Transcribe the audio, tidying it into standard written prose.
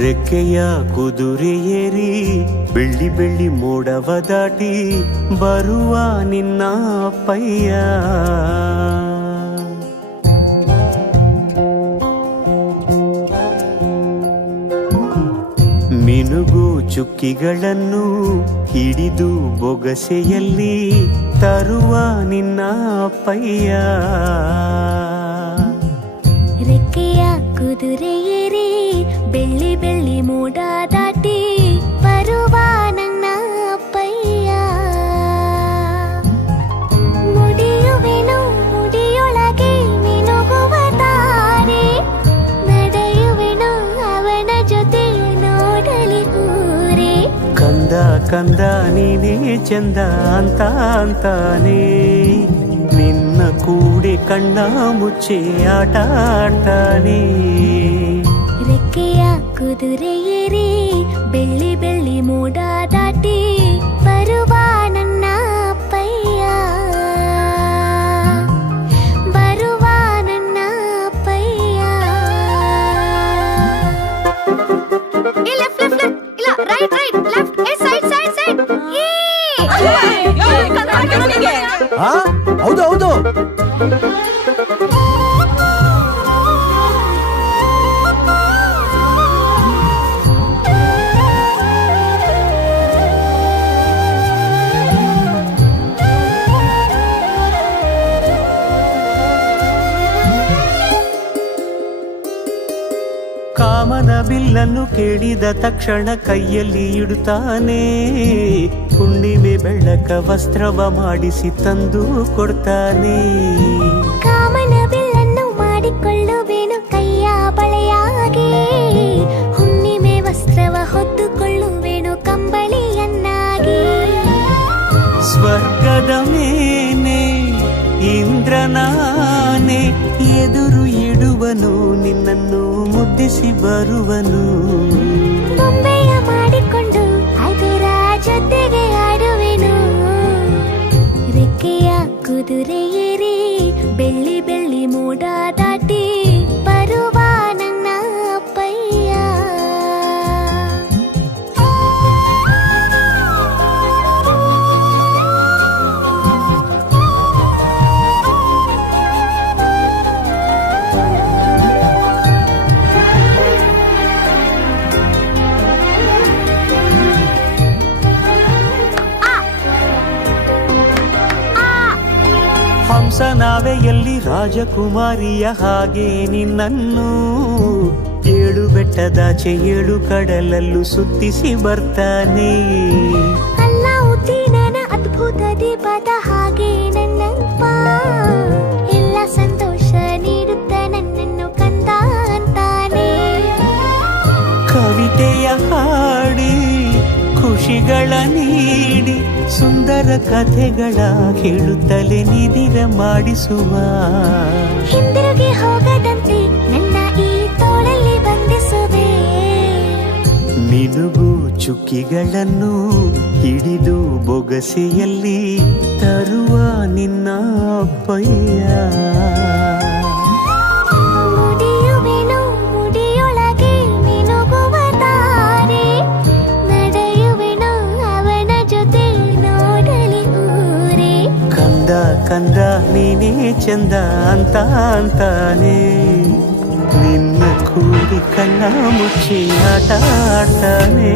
ರೆಕ್ಕೆಯ ಕುದುರೆ ಏರಿ ಬೆಳ್ಳಿ ಬೆಳ್ಳಿ ಮೋಡವ ದಾಟಿ ಬರುವ ನಿನ್ನ ಅಪ್ಪಯ್ಯ. ಮಿನುಗು ಚುಕ್ಕಿಗಳನ್ನು ಹಿಡಿದು ಬೊಗಸೆಯಲ್ಲಿ ತರುವ ನಿನ್ನ ಅಪ್ಪಯ್ಯ. ರೆಕ್ಕೆಯ ಕುದುರೆ ಏರಿ ಬೆಳ್ಳಿ ಬೆಳ್ಳಿ ಮೋಡ ದಾಟಿ ಬರುವ ನನ್ನ ಅಪ್ಪಯ್ಯ. ಮುಡಿಯುವೆನು ಮುಡಿಯೊಳಗೆ ಮಿನುಗುವ ತಾರೆ, ನಡೆಯುವೆನು ಅವನ ಜೊತೆ ನೋಡಲಿ ಊರೇ. ಕಂದ ಕಂದ ನೀನೇ ಚಂದ ಅಂತ ಅಂತಾನೆ, ನಿನ್ನ ಕೂಡೆ ಕಣ್ಣ ಮುಚ್ಚೆ ಆಟ ಆಡ್ತಾನೆ. ರೆಕ್ಕೆಯ ಕುದುರೆ ಏರಿ ಬೆಳ್ಳಿ ಬೆಳ್ಳಿ ಮೋಡ ದಾಟಿ ಬರುವ ನನ್ನ ಅಪ್ಪಯ್ಯ. ಬರುವ ನನ್ನ ಅಪ್ಪಯ್ಯ. ಹೌದು ಹೌದು. ಕಾಮನ ಬಿಲ್ಲನ್ನು ಕೇಳಿದ ತಕ್ಷಣ ಕೈಯಲ್ಲಿ ಇಡುತ್ತಾನೆ, ಹುಣ್ಣಿಮೆ ಬೆಳಕ ವಸ್ತ್ರವ ಮಾಡಿಸಿ ತಂದು ಕೊಡ್ತಾನೆ. ಕಾಮನ ಬಿಲ್ಲನ್ನು ಮಾಡಿಕೊಳ್ಳುವೆನು ಕೈಯ ಬಳೆಯಾಗಿ, ಹುಣ್ಣಿಮೆ ವಸ್ತ್ರವ ಹೊತ್ತುಕೊಳ್ಳುವೆನು ಕಂಬಳಿಯನ್ನಾಗಿ. ಸ್ವರ್ಗದ ಮೇಲೆ ಇಂದ್ರನಾನೆ ಎದುರು ಇಡುವನು, ನಿನ್ನನ್ನು ಮುದ್ದಿಸಿ ಬರುವನು. ಬೊಂಬೆಯ ಮಾಡಿಕೊಂಡು ಅದರ ಜೊತೆಗೆ ಆಡುವೆನು. ರೆಕ್ಕೆಯ ಕುದುರೆ ಏರಿ ಬೆಳ್ಳಿ ಬೆಳ್ಳಿ ಮೋಡ ದಾಟಿ ಬರುವ ನನ್ನ ಅಪ್ಪಯ್ಯ. ಹಂಸ ನಾವೆಯಲ್ಲಿ ರಾಜಕುಮಾರಿಯ ಹಾಗೆ ನಿನ್ನನ್ನು ಏಳು ಬೆಟ್ಟದಾಚೆ ಏಳು ಕಡಲಲ್ಲೂ ಸುತ್ತಿಸಿ ಬರ್ತಾನೆ. ಅಲ್ಲಾವುದ್ದೀನನ ಅದ್ಭುತ ದೀಪದ ಹಾಗೆ ನನ್ನಪ್ಪ ಎಲ್ಲ ಸಂತೋಷ ನೀಡುತ್ತ ನನ್ನನ್ನು ಕಂದ ಅಂತಾನೆ. ಕವಿತೆಯ ಹಾಡಿ ಖುಷಿಗಳ ನೀಡಿ ಸುಂದರ ಕಥೆಗಳ ಹೇಳುತ್ತಲೇ ನಿಧಿರ ಮಾಡಿಸುವ. ಹಿಂದಿರುಗಿ ಹೋಗದಂತೆ ನನ್ನ ಈ ತೋಳಲ್ಲಿ ಬಂಧಿಸುವೆ. ಮಿನುಗು ಚುಕ್ಕಿಗಳನ್ನು ಹಿಡಿದು ಬೊಗಸೆಯಲ್ಲಿ ತರುವ ನಿನ್ನ ಅಪ್ಪಯ್ಯ. ಮುಡಿಯುವೆನು ಮುಡಿಯೊಳಗೆ ಮಿನುಗುವ ತಾರೆ, ನಡೆಯುವೆನು ಅವನ ಜೊತೆ ನೋಡಲಿ ಊರೇ. ಕಂದ ಕಂದ ನೀನೇ ಚಂದ ಅಂತ ಅಂತಾನೆ, ನಿನ್ನ ಕೂಡಿ ಕಣ್ಣ ಮುಚ್ಚಿ ಆಟ ಆಡ್ತಾನೆ.